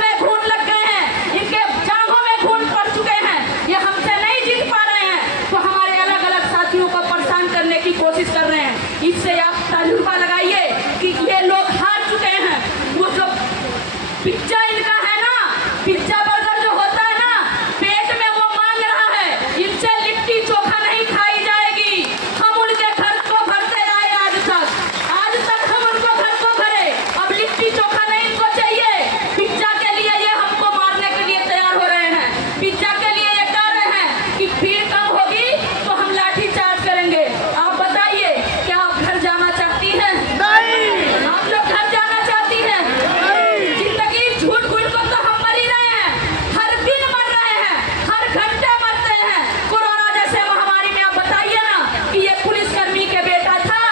में खून लग गए हैं, इनके जांघों में खून पड़ चुके हैं, ये हमसे नहीं जीत पा रहे हैं, तो हमारे अलग अलग साथियों को परेशान करने की कोशिश कर रहे हैं। इससे आप तजुर्बा लगाइए कि ये लोग हार चुके हैं। वो जो पिज्जा इनका है ना, पिज्जा बर्गर जो होता है ना, पेट में वो मांग रहा है, इनसे लिट्टी चोखा नहीं खाई जाएगी। हम उनके घर को भरते आए आज तक हम उनको घर को भरे, अब लिट्टी चोखा नहीं इनको चाहिए। पिज्जा के लिए ये हमको मारने के लिए तैयार हो रहे हैं, पिज्जा के लिए ये कह रहे हैं कि भीड़ कम होगी तो हम लाठी चार्ज करेंगे। आप बताइए, क्या आप घर जाना चाहती हैं? नहीं। आप लोग घर जाना चाहती हैं? जिंदगी झूठ घूठ को तो हम मर ही रहे हैं, हर दिन मर रहे हैं, हर घंटे मरते हैं। कोरोना जैसे महामारी में आप बताइए ना कि ये पुलिसकर्मी के बेटा था,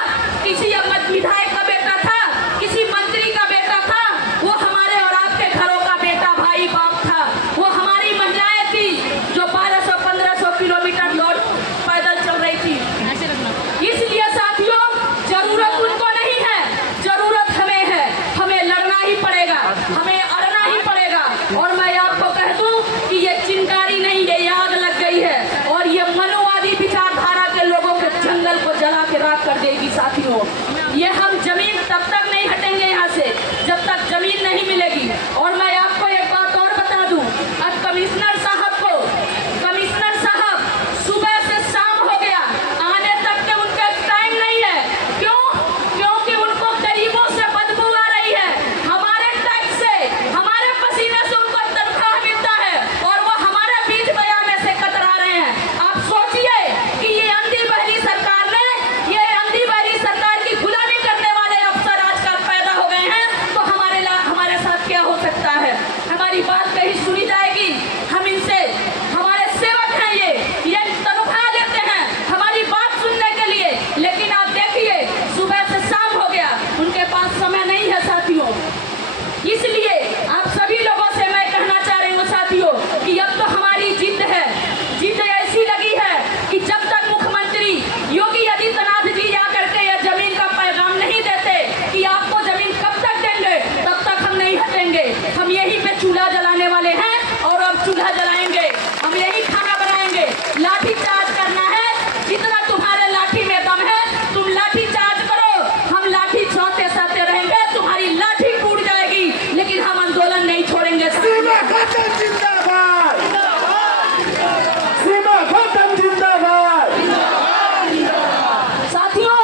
किसी विधायक का बेटा था, किसी मंत्री का बेटा था, वो हमारे और आपके घरों का बेटा भाई बाप था। वो हमारी महिलाएं थी जो 1200-1500 किलोमीटर दौड़ पैदल चल रही थी। इसलिए साथियों, जरूरत उनको नहीं है, जरूरत हमें है। हमें लड़ना ही पड़ेगा, हमें अड़ना ही पड़ेगा। और मैं आपको कह दूं कि ये चिंगारी नहीं, ये आग लग गई है और ये मनुवादी विचारधारा के लोगों के जंगल को जला के राख कर देगी। साथियों, ये हम जमीन तब तक नहीं हटेंगे यहाँ से जब तक जमीन नहीं मिलेगी। और मैं आपको एक बात और बता दूं, अब कमिश्नर साहब सुबह से शाम हो गया, आने तक के उनके टाइम नहीं है। क्यों? क्योंकि उनको गरीबों से बदबू आ रही है, हमारे टैक्स से, हमारे पसीने से उनको तनख्वाह मिलता है और वो हमारे बीच बयाने से कतरा रहे हैं। आप सोचिए कि ये अंधी बहरी सरकार ने, ये अंधी बहरी सरकार की गुलामी करने वाले अफसर आजकल पैदा हो गए हैं, तो हमारे साथ क्या हो सकता है? हमारी बात कहीं सुनी जाएगी? हम इनसे, हमारे सेवक हैं, ये तनख्वाह लेते हैं हमारी बात सुनने के लिए, लेकिन आप देखिए सुबह से शाम हो गया, उनके पास समय नहीं है साथियों। इसलिए आप सभी लोगों से मैं कहना चाह रही हूँ साथियों कि अब तो हमारी जिद है, जिद ऐसी लगी है कि जब तक मुख्यमंत्री योगी आदित्यनाथ जी आकर के यह जमीन का पैगाम नहीं देते कि आपको जमीन कब तक देंगे, तब तक हम नहीं हटेंगे। हम यहीं पे चूल्हा जलाने वाले हैं और अब चूल्हा जलाएंगे, हम यही खाना बनाएंगे। लाठी चार्ज करना है, जितना तुम्हारे लाठी में दम है तुम लाठी चार्ज करो, हम लाठी छाते साते रहेंगे, तुम्हारी लाठी टूट जाएगी, लेकिन हम आंदोलन नहीं छोड़ेंगे। सीमा खत्म जिंदाबाद, सीमा खत्म जिंदाबाद। साथियों,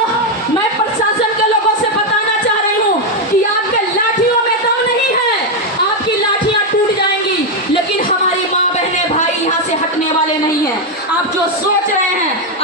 मैं प्रशासन के लोगों से बताना चाह रही हूँ कि आपके लाठियों में दम नहीं है, आपकी लाठियां टूट जाएंगी, लेकिन हमारी माँ बहनें भाई यहाँ से हटने वाले नहीं हैं। आप जो सोच रहे हैं